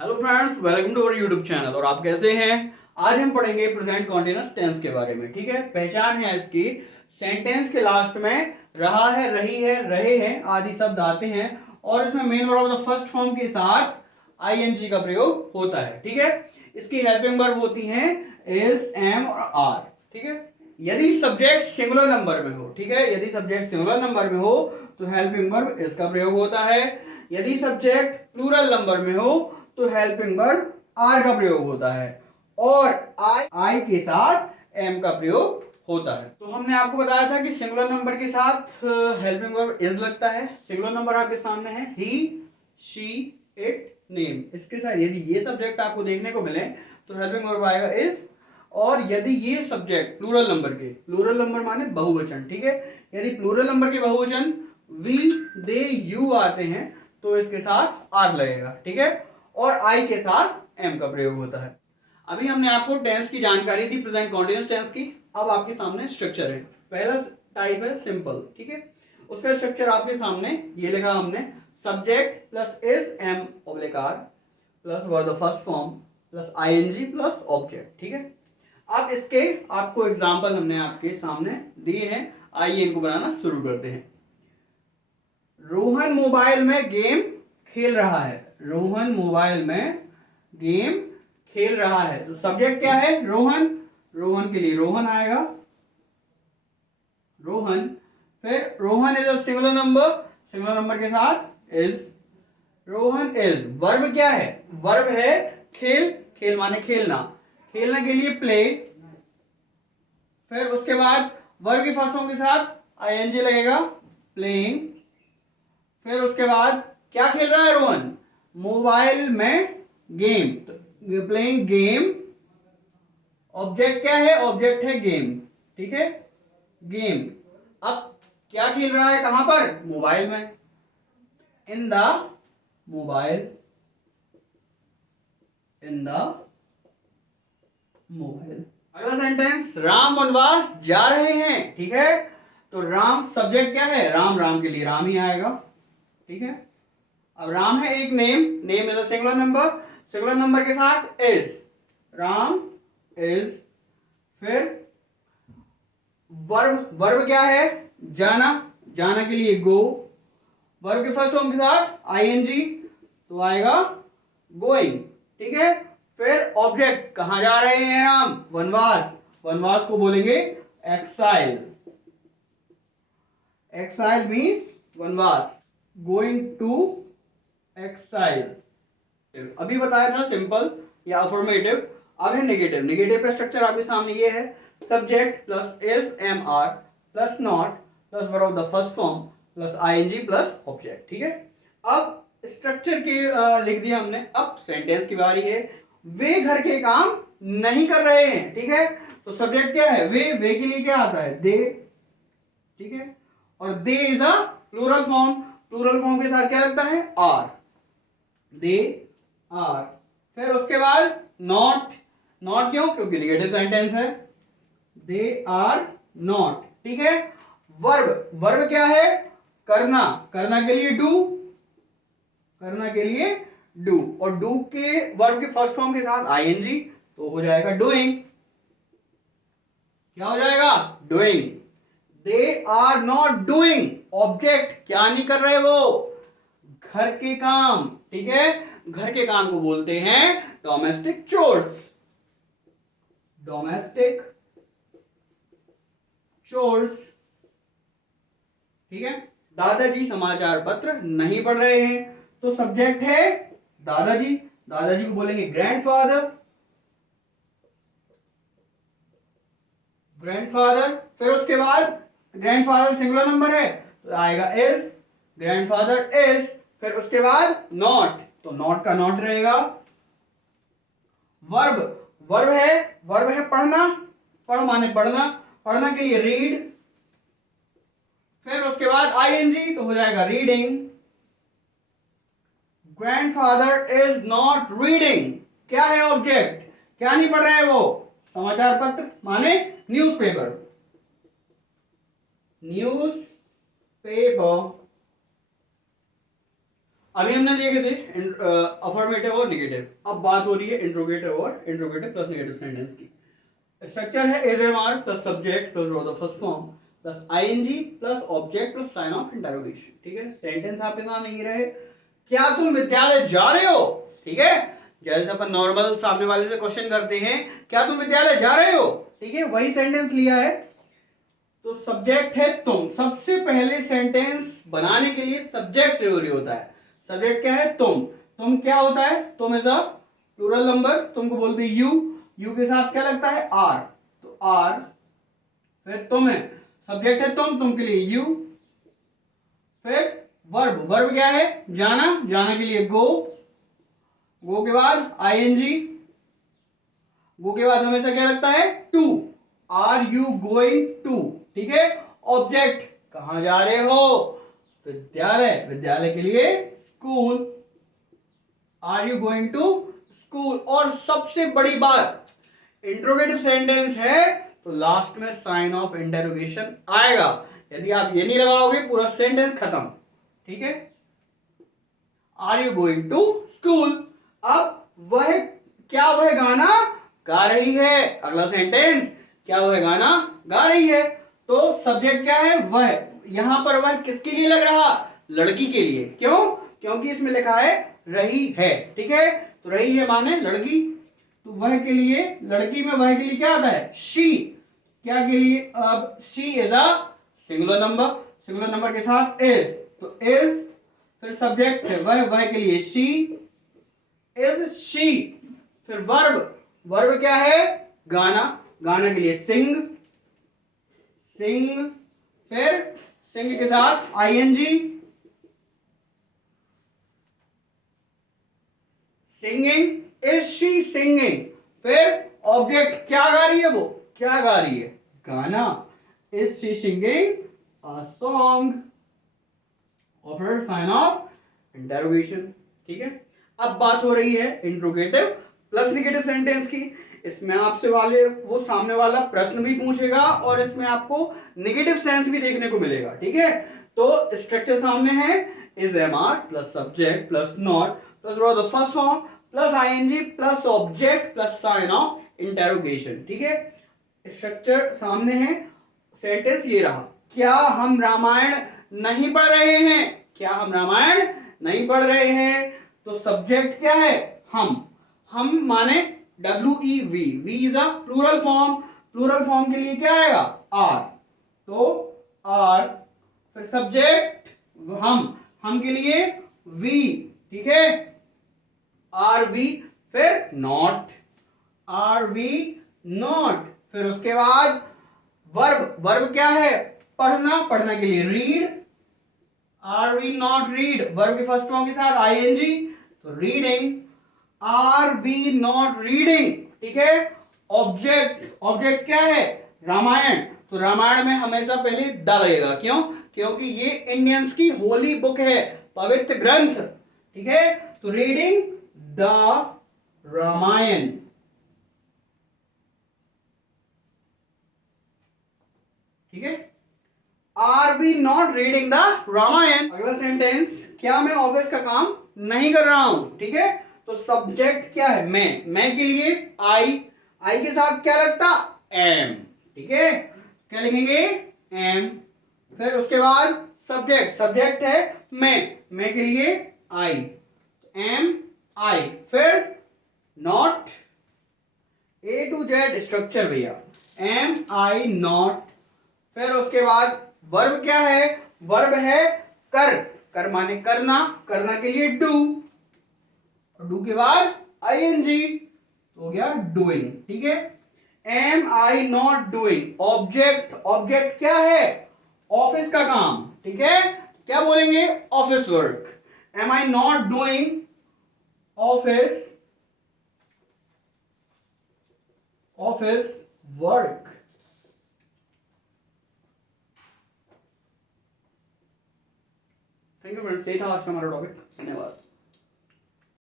Hello friends, welcome to our YouTube channel. और आप कैसे हैं? आज हम पढ़ेंगे प्रेजेंट कॉन्टिन्यूअस टेंस के बारे में। ठीक है, पहचान है इसकी। सेंटेंस के लास्ट में रहा है, रही है, रहे हैं आदि शब्द आते हैं और इसमें main verb of the first form के साथ आईएनजी का प्रयोग होता है। ठीक है, इसकी हेल्पिंग वर्ब होती हैं इज, एम और आर। ठीक है, यदि सब्जेक्ट सिंगुलर नंबर में हो, ठीक है, यदि सब्जेक्ट सिंगुलर नंबर में हो तो हेल्पिंग वर्ब इसका प्रयोग होता है। यदि सब्जेक्ट प्लूरल नंबर में हो तो हेल्पिंग वर्ब आर का प्रयोग होता है और आई के साथ एम का प्रयोग होता है। तो हमने आपको बताया था कि सिंगुलर नंबर के साथ हेल्पिंग वर्ब इज लगता है। सिंगुलर नंबर आपके सामने है ही, शी, इट, नेम। इसके साथ यदि ये सब्जेक्ट आपको देखने को मिले तो हेल्पिंग वर्ब आएगा इज। और यदि ये सब्जेक्ट प्लूरल नंबर के, प्लूरल नंबर माने बहुवचन, ठीक है, यदि प्लूरल नंबर के बहुवचन वी, दे, यू आते हैं तो इसके साथ आर लगेगा। ठीक है, और आई के साथ एम का प्रयोग होता है। अभी हमने आपको टेंस की जानकारी दी, प्रेजेंट कॉन्टिन्यूअस टेंस की। अब आपके सामने स्ट्रक्चर है। पहला टाइप है सिंपल, ठीक है, उसका स्ट्रक्चर आपके सामने ये लिखा हमने, subject plus is, am oblique are plus verb first form plus ING plus object. ठीक है, अब इसके आपको एग्जांपल हमने आपके सामने दिए हैं। आइए इनको बनाना शुरू करते हैं। रोहन मोबाइल में गेम खेल रहा है। रोहन मोबाइल में गेम खेल रहा है, तो सब्जेक्ट क्या है? रोहन। रोहन के लिए रोहन आएगा, रोहन। फिर Rohan is a singular number, singular number के साथ इज। रोहन इज। वर्ब क्या है? वर्ब है खेल, खेल माने खेलना, खेलने के लिए प्ले। फिर उसके बाद वर्ब की फर्स्ट फॉर्म के साथ आईएनजी लगेगा, प्लेइंग। फिर उसके बाद क्या खेल रहा है रोहन? मोबाइल में गेम, तो प्लेइंग गेम। ऑब्जेक्ट क्या है? ऑब्जेक्ट है गेम। ठीक है, गेम। अब क्या खेल रहा है? कहां पर? मोबाइल में, in the mobile, in the mobile. अगला सेंटेंस, राम वनवास जा रहे हैं। ठीक है, तो राम सब्जेक्ट क्या है? राम, राम के लिए राम ही आएगा। ठीक है, अब राम है एक name, name is a singular number, singular number के साथ इज, राम इज। फिर वर्ब, वर्ब क्या है? जाना, जाना के लिए गो, वर्ब के फर्स्ट फॉर्म के साथ आईएनजी तो आएगा गोइंग। ठीक है, फिर ऑब्जेक्ट, कहां जा रहे हैं राम? वनवास, वनवास को बोलेंगे एक्साइल, एक्साइल मीन्स वनवास, गोइंग टू एक्साइल। अभी बताया था सिंपल या अफर्मेटिव, अब है नेगेटिव। नेगेटिव का स्ट्रक्चर आपके सामने ये है, subject plus is, am are plus not plus verb of the first form plus ING plus object. ठीक है, अब स्ट्रक्चर के लिख दिया हमने। अब सेंटेंस की बारी है। वे घर के काम नहीं कर रहे हैं। ठीक है, तो सब्जेक्ट क्या है? वे के लिए क्या आता है? दे। ठीक है, और they is a plural form, plural form के साथ क्या लगता है? Are, they are. फिर उसके बाद नॉट, नॉट क्यों? क्योंकि नेगेटिव सेंटेंस है, दे आर नॉट। ठीक है, वर्ब, वर्ब क्या है? करना, करना के लिए डू, करना के लिए डू, और डू के वर्ब के फर्स्ट फॉर्म के साथ आईएनजी तो हो जाएगा डूइंग। क्या हो जाएगा? Doing. They are not doing, object क्या नहीं कर रहे वो? घर के काम। ठीक है, घर के काम को बोलते हैं डोमेस्टिक चोर्स, डोमेस्टिक चोर्स। ठीक है, दादाजी समाचार पत्र नहीं पढ़ रहे हैं, तो सब्जेक्ट है दादाजी, दादाजी को बोलेंगे ग्रैंडफादर, ग्रैंडफादर। फिर उसके बाद ग्रैंडफादर सिंगुलर नंबर है तो आएगा इज, ग्रैंडफादर इज। फिर उसके बाद नॉट, तो नॉट का नॉट रहेगा। वर्ब, वर्ब है, वर्ब है पढ़ना, पढ़ माने पढ़ना, पढ़ना के लिए रीड। फिर उसके बाद आईएनजी तो हो जाएगा reading. Grandfather is not reading, क्या है ऑब्जेक्ट? क्या नहीं पढ़ रहे हैं वो? समाचार पत्र माने न्यूज़पेपर, न्यूज़पेपर। अभी हमने देखे थे अफर्मेटिव और नेगेटिव, अब बात हो रही है इंट्रोगेटिव और इंट्रोगेटिव प्लस नेगेटिव सेंटेंस की। स्ट्रक्चर है is am are plus subject plus verb the first form plus ING plus object plus sign of interrogation. ठीक है, सेंटेंस आपके साथ नहीं रहे, क्या तुम विद्यालय जा रहे हो? ठीक है, जैसे अपन नॉर्मल सामने वाले से क्वेश्चन करते हैं, क्या तुम विद्यालय जा रहे हो? ठीक है, वही सेंटेंस लिया है, तो सब्जेक्ट है तुम। सबसे पहले सेंटेंस बनाने के लिए सब्जेक्ट जरूरी होता है। सब्जेक्ट क्या है? तुम क्या होता है? तुम इज अ प्लूरल नंबर, तुमको बोलते हैं यू के साथ क्या लगता है? आर, तो आर, फिर तुम है, सब्जेक्ट है तुम के लिए यू, फिर वर्ब क्या है? जाना के लिए गो के बाद आईएनजी, गो के बाद हमेशा क्या लगता है? To, are you going to. ठीक है, ऑब्जेक्ट, कहां जा रहे हो? विद्यालय के लिए school, are you going to school. और सबसे बड़ी बात, इंट्रोगेटिव सेंटेंस है तो लास्ट में साइन ऑफ इंटरोगेशन आएगा। यदि आप ये नहीं लगाओगे पूरा सेंटेंस खत्म। ठीक है, are you going to school. अब वह गाना गा रही है। अगला सेंटेंस, क्या वह गाना गा रही है? तो सब्जेक्ट क्या है? वह। यहां पर वह किसके लिए लग रहा? लड़की के लिए। क्यों? क्योंकि इसमें लिखा है रही है। ठीक है, तो रही है माने लड़की, तो वह के लिए, लड़की में वह के लिए क्या आता है? शी। क्या के लिए? अब she is a singular number के साथ इज, तो इज, फिर सब्जेक्ट है वह के लिए शी, इज शी। फिर वर्ब क्या है? गाना के लिए सिंग, फिर सिंग के साथ ING, singing, is she singing. फिर ऑब्जेक्ट, क्या गा रही है? वो क्या गा रही है? गाना, is she singing a song, और फिर साइन ऑफ इंटरोगेशन। ठीक है, अब बात हो रही है इंट्रोगेटिव प्लस नेगेटिव सेंटेंस की। इसमें आपसे वो सामने वाला प्रश्न भी पूछेगा और इसमें आपको नेगेटिव सेंस भी देखने को मिलेगा। ठीक है, तो स्ट्रक्चर सामने है, is am are plus subject plus not plus the first form plus ING plus object plus sign of interrogation. ठीक है, स्ट्रक्चर सामने है, सेंटेंस ये रहा, क्या हम रामायण नहीं पढ़ रहे हैं? क्या हम रामायण नहीं पढ़ रहे हैं? तो सब्जेक्ट क्या है? हम माने WEV, we is a plural form के लिए क्या आएगा? आर, तो आर, फिर सब्जेक्ट हम के लिए वी। ठीक है, आर वी, फिर नॉट, फिर उसके बाद वर्ब क्या है? पढ़ना के लिए read, are we not read, verb के फर्स्ट फॉर्म के साथ आईएनजी, तो reading, are we not reading. ठीक है, ऑब्जेक्ट क्या है? रामायण, तो रामायण में हमेशा पहले द लगेगा। क्यों? क्योंकि ये इंडियंस की होली बुक है, पवित्र ग्रंथ। ठीक है, तो रीडिंग द रामायण। ठीक है, are we not reading the Ramayana. अगला सेंटेंस, क्या मैं ऑफिस का काम नहीं कर रहा हूं? ठीक है, तो सब्जेक्ट क्या है? मैं के लिए आई के साथ क्या लगता? एम। ठीक है, क्या लिखेंगे? एम, फिर उसके बाद सब्जेक्ट है मैं के लिए आई, एम आई, फिर not, A to Z structure भैया, एम आई नॉट। फिर उसके बाद वर्ब क्या है? वर्ब है कर माने करना के लिए डू के बाद आईएनजी, तो हो गया डूइंग। ठीक है, am I not doing. Object क्या है? ऑफिस का काम। ठीक है, क्या बोलेंगे? Office work, am I not doing office work. Thank you friends, यही था आज का हमारा टॉपिक। धन्यवाद।